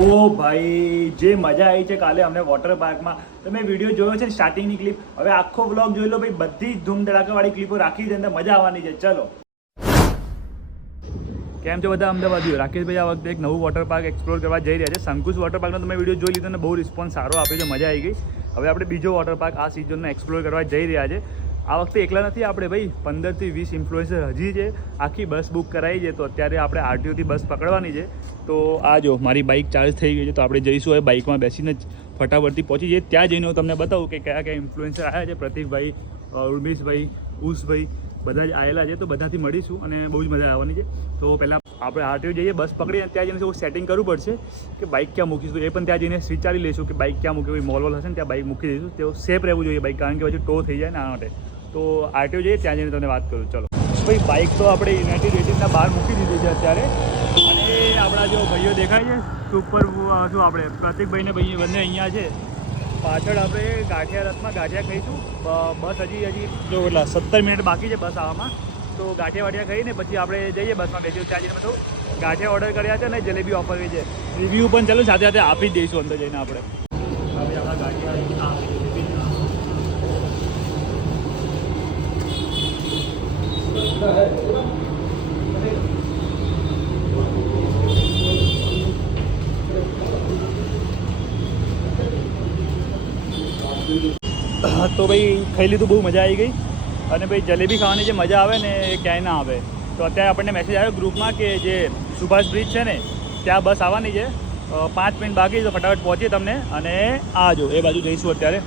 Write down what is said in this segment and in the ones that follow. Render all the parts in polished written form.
ઓ ભાઈ જે મજા આવી છે કાલે અમને વોટર પાર્કમાં. તમે વિડીયો જોયો છે સ્ટાર્ટિંગની ક્લિપ. હવે આખો વ્લોગ જોઈ લો ભાઈ. બધી ધૂમ ધડાકાવાળી ક્લિપો રાખી છે, અંદર મજા આવવાની છે. ચલો, કેમ છો બધા અમદાવાદીઓ? રાકેશભાઈ આ વખતે એક નવું વોટર પાર્ક એક્સપ્લોર કરવા જઈ રહ્યા છે. શંકુશ વોટર પાર્કનો તમે વિડીયો જોઈ લીધો અને બહુ રિસ્પોન્સ સારો આપ્યો છે, મજા આવી ગઈ. હવે આપણે બીજો વોટર પાર્ક આ સિઝનમાં એક્સપ્લોર કરવા જઈ રહ્યા છે. આ વખતે એકલા નથી આપણે ભાઈ, 15 થી 20 ઇન્ફ્લુએન્સર હજી છે. આખી બસ બુક કરાવી છે, તો અત્યારે આપણે આરટીઓથી બસ પકડવાની છે. તો આ જો મારી બાઇક ચાર્જ થઈ ગઈ છે, તો આપણે જઈશું હવે બાઇકમાં બેસીને જ ફટાફટથી પહોંચી જઈએ. ત્યાં જઈને હું તમને બતાવું કે કયા કયા ઇન્ફ્લુએન્સર આવ્યા છે. પ્રતિકભાઈ, ઉર્મિશભાઈ, ઉષભાઈ બધા જ આવેલા છે, તો બધાથી મળીશું અને બહુ જ મજા આવવાની છે. તો પહેલાં આપણે આરટીઓ જઈએ, બસ પકડીને ત્યાં જઈને થોડું સેટિંગ કરવું પડશે કે બાઇક ક્યાં મૂકીશું. એ પણ ત્યાં જઈને વિચારી લઈશું કે બાઇક ક્યાં મૂકી. મોલ વોલ હશે ને ત્યાં બાઇક મૂકી દઈશું. તેઓ સેફ રહેવું જોઈએ બાઇક, કારણ કે પછી ટો થઈ જાય ને આ માટે. તો આરટીઓ જઈએ, ત્યાં જઈને તમને વાત કરું. ચલો ભાઈ, બાઇક તો આપણે યુનાઇટેડ વેટિંગના બહાર મૂકી દીધી છે અત્યારે. અને આપણા જો ભાઈઓ દેખાય છે સુપર, શું આપણે પ્રતિકભાઈને ભાઈ બંને અહીંયા છે. પાછળ આપણે ગાંઠિયા રથમાં ગાંઠિયા ખાઈશું. બસ હજી જો એટલા 17 મિનિટ બાકી છે બસ આવવામાં. તો ગાંઠિયા વાઠિયા ખાઈને પછી આપણે જઈએ બસમાં બેસીશું. ત્યાં જઈને તો ગાંઠિયા ઓર્ડર કર્યા છે અને જલેબી ઓફર કરી છે. રિવ્યૂ પણ ચાલો સાથે સાથે આપી જ દઈશું અંદર જઈને આપણે. હવે આપણા ગાંઠિયા તો ભાઈ ખાઈ લીધું, બહુ મજા આવી ગઈ. અને ભાઈ જલેબી ખાવાની જે મજા આવે ને એ ક્યાંય ના આવે. તો અત્યારે આપણને મેસેજ આવ્યો ગ્રુપમાં કે જે સુભાષ બ્રિજ છે ને ત્યાં બસ આવવાની છે. 5 મિનિટ બાકી, તો ફટાફટ પહોંચીએ તમને. અને આ જો એ બાજુ જઈશું અત્યારે.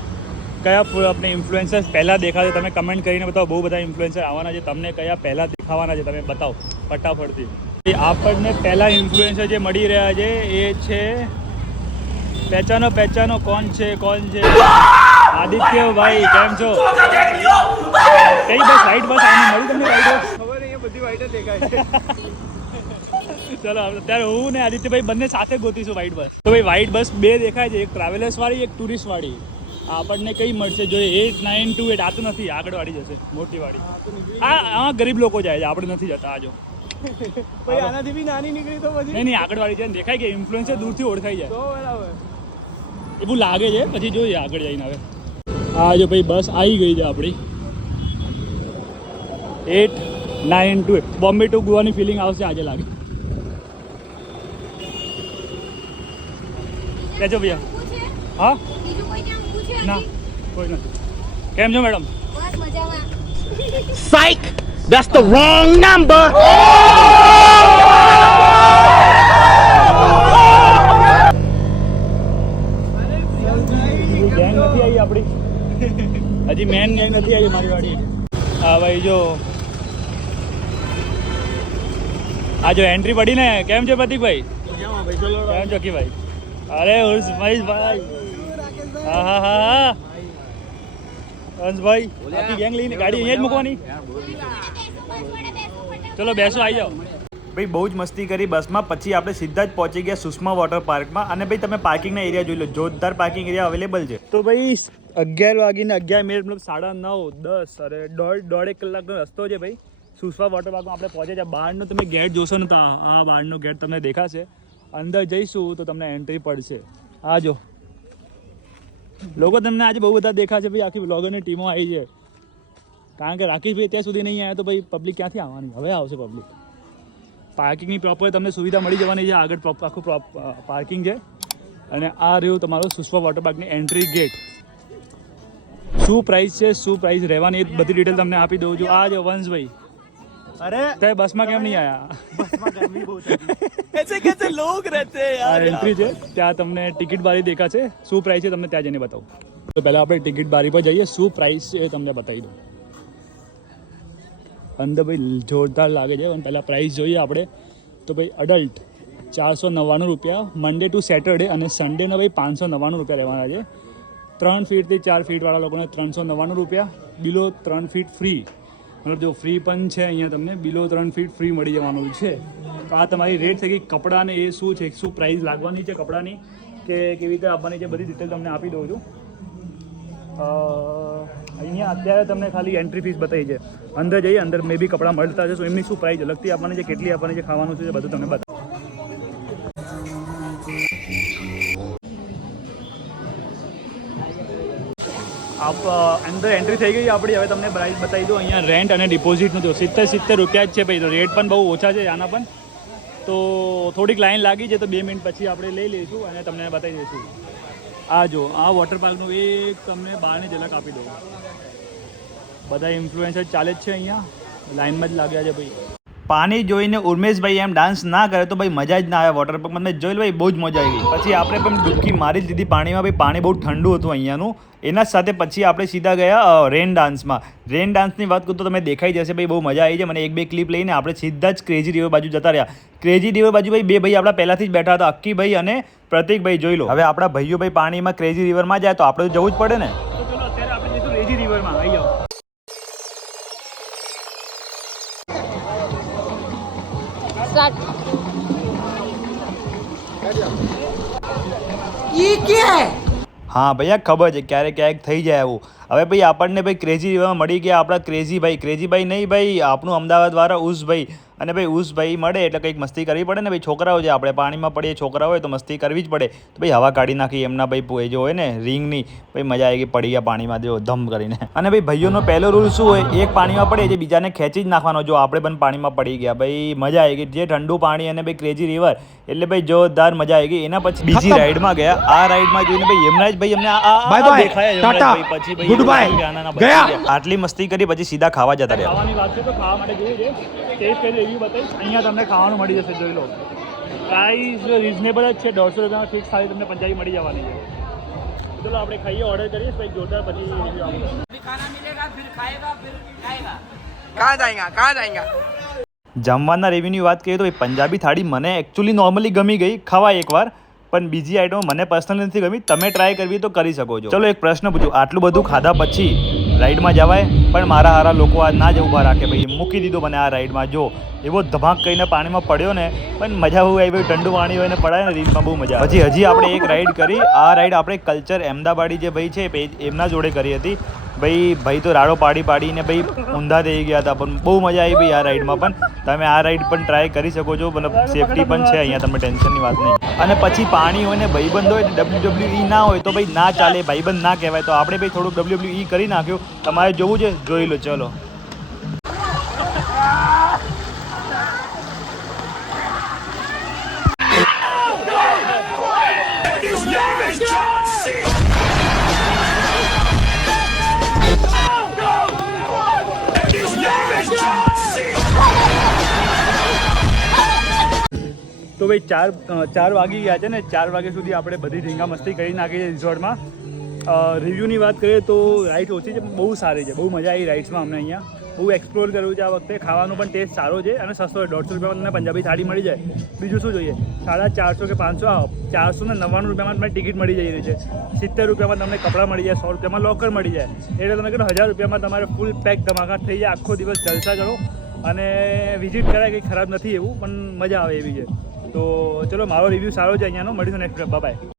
કયા આપણે ઇન્ફ્લુએન્સર્સ પહેલાં દેખાશે તમે કમેન્ટ કરીને બતાવો. બહુ બધા ઇન્ફ્લુએન્સર આવવાના છે, તમને કયા પહેલાં દેખાવાના છે તમે બતાવો ફટાફટથી. આપણને પહેલાં ઇન્ફ્લુએન્સર જે મળી રહ્યા છે એ છે, પહેચાનો કોણ છે આદિત્ય ભાઈ, કેમ છો? કઈ બસ વાઇટ બસ આની મળી તમને? વાઇટ બસ ખબર નહીં, બધી વાઇટ જ દેખાય છે. ચલો અત્યારે હું ને આદિત્યભાઈ બંને સાથે ગોતીશું વાઇટ બસ. તો ભાઈ વાઇટ બસ બે દેખાય છે, એક ટ્રાવેલર્સ વાળી, એક ટુરિસ્ટ વાળી. આપણને કઈ મળશે જોઈએ? 8928. આ તો નથી, આગળ વાળી જશે, મોટી વાળી. હા, ગરીબ લોકો જાય છે, આપણે નથી જતા. આજો ભાઈ, આનાથી બી નાની નીકળી તો પછી નહીં, આગળ વાળી છે, દેખાય કે ઇન્ફ્લુએન્સર દૂરથી ઓળખાઈ જાય. તો બરાબર એવું લાગે છે, પછી જોઈએ આગળ જઈને. હવે આ જો ભાઈ બસ આવી ગઈ છે આપણી 8928. બોમ્બે ટુ ગોવાની ફિલિંગ આવશે આજે લાગે. કેજો ભૈયા? હા ના, કોઈ નથી. કેમ છો madam? Psych! That's the wrong number! Gang નથી આવી આપણી, હજી મેન ગેંગ નથી આવી મારી વાળી. હા ભાઈ જો આ જો એન્ટ્રી પડી ને. કેમ છે પ્રતિકભાઈ? કેમ છો ભાઈ? અરે ભાઈ, હા હા હા હંસભાઈ, આખી ગેંગ લઈને ગાડી અહીંયા જ મૂકવાની. ચલો બેસો, આવી જાઓ ભાઈ. બહુ જ મસ્તી કરી બસમાં. પછી આપણે સીધા જ પહોંચી ગયા સુષ્મા વોટર પાર્કમાં. અને ભાઈ તમે પાર્કિંગના એરિયા જોઈ લો, જોરદાર પાર્કિંગ એરિયા અવેલેબલ છે. તો ભાઈ 11 વાગીને 11 મિનિટ, મતલબ 9:30, 10 અરે દોઢેક કલાકનો રસ્તો છે ભાઈ. સુષ્મા વોટર પાર્કમાં આપણે પહોંચે છે. બહારનો તમે ગેટ જોશો ને તો આ બહારનો ગેટ તમને દેખાશે. અંદર જઈશું તો તમને એન્ટ્રી પડશે. આ જો લોકો તમને આજે બહુ બધા દેખાશે ભાઈ. આખી બ્લોગરની ટીમો આવી છે, કારણ કે રાકેશભાઈ ત્યાં સુધી નહીં આવ્યા તો ભાઈ પબ્લિક ક્યાંથી આવવાની? હવે આવશે પબ્લિક. પાર્કિંગની પ્રોપર તમને સુવિધા મળી જવાની છે. આગળ આખું પાર્કિંગ છે. અને આ રહ્યું તમારું સુષ્મા વોટર પાર્કની એન્ટ્રી ગેટ. શું પ્રાઇસ છે, શું પ્રાઇસ રહેવાની, એ બધી ડિટેલ તમને આપી દઉં છું. આ જો વંશભાઈ, અરે તે બસમાં કેમ નહીં આવ્યા? બસમાં ગરમી બહુ છે. ऐसे कैसे लोग रहते हैं यार. એન્ટ્રી છે, ત્યાં તમને ટિકિટ બારી દેખાશે. શું પ્રાઇસ છે તમને ત્યાં જઈને બતાવું. તો પહેલાં આપણે ટિકિટ બારી પર જઈએ. શું પ્રાઇસ છે એ તમને બતાવી દઉં. અંદર ભાઈ જોરદાર લાગે છે. પણ પહેલાં પ્રાઇસ જોઈએ આપણે. તો ભાઈ અડલ્ટ 499 રૂપિયા, મંડે ટુ સેટરડે, અને સન્ડેનો ભાઈ 599 રૂપિયા રહેવાના છે. 3 ફીટથી 4 ફીટવાળા લોકોને 399 રૂપિયા. બિલો 3 ફીટ ફ્રી, મતલબ જો ફ્રી પણ છે અહીંયા, તમને બિલો 3 ફીટ ફ્રી મળી જવાનું છે. તો આ તમારી રેટ થઈ ગઈ. કપડાને એ શું છે, શું પ્રાઇસ લાગવાની છે કપડાની, કે કેવી રીતે આપવાની છે, બધી ડિટેલ તમને આપી દઉં છું. અહીંયા અત્યારે તમને ખાલી એન્ટ્રી ફીસ બતાવી છે. અંદર જઈએ, અંદર મે બી કપડાં મળતા છે, તો એમની શું પ્રાઇસ અલગથી આપવાની છે, કેટલી આપવાની છે, ખાવાનું છે, બધું તમને બતાવું. અંદર એન્ટ્રી થઈ ગઈ આપણી. હવે તમને પ્રાઇસ બતાવી દઉં. અહીંયા રેન્ટ અને ડિપોઝિટનું તો 70 રૂપિયા જ છે ભાઈ. તો રેટ પણ બહુ ઓછા છે આના પણ. તો થોડીક લાઈન લાગી છે તો 2 મિનિટ પછી આપણે લઈ લઈશું અને તમને બતાવી દઈશું. આ જો આ વોટર પાર્કનું એક તમને બહારની ઝલક આપી દઉં. બધા ઇન્ફ્લુએન્સર ચાલે જ છે અહીંયા, લાઈનમાં જ લાગ્યા છે ભાઈ. પાણી જોઈને ઉર્મેશભાઈ એમ ડાન્સ ના કરે તો ભાઈ મજા જ ના આવે વોટર પાર્કમાં. મેં જોઈ ભાઈ બહુ જ મજા આવી. પછી આપણે પણ ડૂબકી મારી જ લીધી પાણીમાં. ભાઈ પાણી બહુ ઠંડુ હતું અહીંયાનું. એના સાથે પછી આપણે સીધા ગયા રેન ડાન્સમાં. રેન ડાન્સની વાત કરું તો તમે દેખાઈ જશે ભાઈ, બહુ મજા આવી છે. મને 1-2 ક્લિપ લઈને આપણે સીધા જ ક્રેઝી રિવર બાજુ જતા રહ્યા. ક્રેઝી રિવર બાજુ ભાઈ 2 ભાઈ આપણા પહેલાંથી જ બેઠા હતા, અક્કીભાઈ અને પ્રતિકભાઈ. જોઈ લો હવે આપણા ભાઈઓ ભાઈ પાણીમાં ક્રેઝી રિવરમાં જાય તો આપણે તો જવું જ પડે ને. તો ચલો અત્યારે આપણે જઈશું ક્રેઝી રિવરમાં. આવી જાઓ. હા ભૈયા ખબર છે ક્યારેક ક્યારેક થઈ જાય એવું. હવે ભાઈ આપણને ભાઈ ક્રેઝી રિવરમાં મળી ગયા આપણા ક્રેઝીભાઈ નહીં ભાઈ, આપણું અમદાવાદવાળા ઉસભાઈ. અને ભાઈ ઉસભાઈ મળે એટલે કંઈક મસ્તી કરવી પડે ને ભાઈ. છોકરાઓ છે આપણે પાણીમાં પડીએ, છોકરા હોય તો મસ્તી કરવી જ પડે. તો ભાઈ હવા કાઢી નાખી એમના ભાઈ જો હોય ને રિંગની. ભાઈ મજા આવી ગઈ, પડી ગયા પાણીમાં જો ધમ કરીને. અને ભાઈ ભાઈઓનો પહેલો રૂલ શું હોય, એક પાણીમાં પડે જે બીજાને ખેંચી જ નાખવાનો. જો આપણે પણ પાણીમાં પડી ગયા ભાઈ, મજા આવી ગઈ. જે ઠંડુ પાણી અને ભાઈ ક્રેઝી રિવર એટલે ભાઈ જોરદાર મજા આવી ગઈ. એના પછી બીજી રાઈડમાં ગયા. આ રાઈડમાં જોઈને ભાઈ યમરાજ ભાઈ અમને આટલી મસ્તી કરી પછી સીધા ખાવા જતા રહ્યા. ખાવાની વાત છે તો ખાવા માટે જઈએ છે. ટેસ્ટ કરી રિવ્યુ બતાવીશ. અહીંયા તમને ખાવાનું મળી જશે, જોઈ લો. પ્રાઇસ રિઝનેબલ જ છે. 150 રૂપિયામાં ફિક્સ થાળી તમને પંજાબી મળી જવાની છે. ચલો આપણે ખાઈએ, ઓર્ડર કરીએ પછી જોરદાર પછી રિવ્યુ આપો. જમવાના રિવ્યુની વાત કરીએ તો પંજાબી થાળી મને એકચ્યુઅલી નોર્મલી ગમી ગઈ ખવાય એકવાર, પણ બીજી આઈટમ મને પર્સનલી નથી ગમી. તમે ટ્રાય કરવી તો કરી શકો છો. ચલો એક પ્રશ્ન પૂછું, આટલું બધું ખાધા પછી રાઈડમાં જવાય? પણ મારા હારા લોકો આ ના જ ઊભા રાખે ભાઈ. મૂકી દીધો મને આ રાઈડમાં. જો એવો ધમાક કરીને પાણીમાં પડ્યો ને, પણ મજા બહુ આવી ભાઈ. ઠંડુ પાણી હોય ને પડાય ને રીલમાં બહુ મજા. હજી આપણે એક રાઈડ કરી. આ રાઈડ આપણે કલ્ચર અમદાવાદી જે ભાઈ છે એમના જોડે કરી હતી. ભાઈ તો રાડો પાડીને ભાઈ ઊંધા થઈ ગયા હતા, પણ બહુ મજા આવી ભાઈ આ રાઈડમાં. પણ તમે આ રાઈડ પણ ટ્રાય કરી શકો છો. મતલબ સેફટી પણ છે અહીંયા, તમે ટેન્શનની વાત નહીં. અને પછી પાણી હોય ને ભાઈબંધ હોય WWE ના હોય તો ભાઈ ના ચાલે, ભાઈબંધ ના કહેવાય. તો આપણે ભાઈ થોડુંક WWE કરી નાખ્યું. તમારે જોવું છે જોઈ લો. ચલો તો ભાઈ 4 વાગી ગયા છે ને. 4 વાગ્યા સુધી આપણે બધી ધીંગા મસ્તી કરી નાખી છે રિઝોર્ટમાં. રિવ્યૂની વાત કરીએ તો રાઇડ્સ ઓછી છે, બહુ સારી છે. બહુ મજા આવી રાઇડ્સમાં અમને. અહીંયા બહુ એક્સપ્લોર કર્યું છે આ વખતે. ખાવાનું પણ ટેસ્ટ સારો છે અને સસ્તો છે. 150 રૂપિયામાં તમને પંજાબી થાળી મળી જાય. બીજું શું જોઈએ? 450 કે 500 499 રૂપિયામાં તમને ટિકિટ મળી જઈ રહી છે. 70 રૂપિયામાં તમને કપડાં મળી જાય. 100 રૂપિયામાં લોકર મળી જાય. એટલે તમે કહો 1000 રૂપિયામાં તમારે ફૂલ પેક ધમાકા થઈ જાય. આખો દિવસ જલસા કરો અને વિઝિટ કરાય. કંઈ ખરાબ નથી એવું, પણ મજા આવે એવી છે. તો ચલો મારો રિવ્યૂ સારો છે અહીંયાનો. મળીશું નેક્સ્ટ બાય.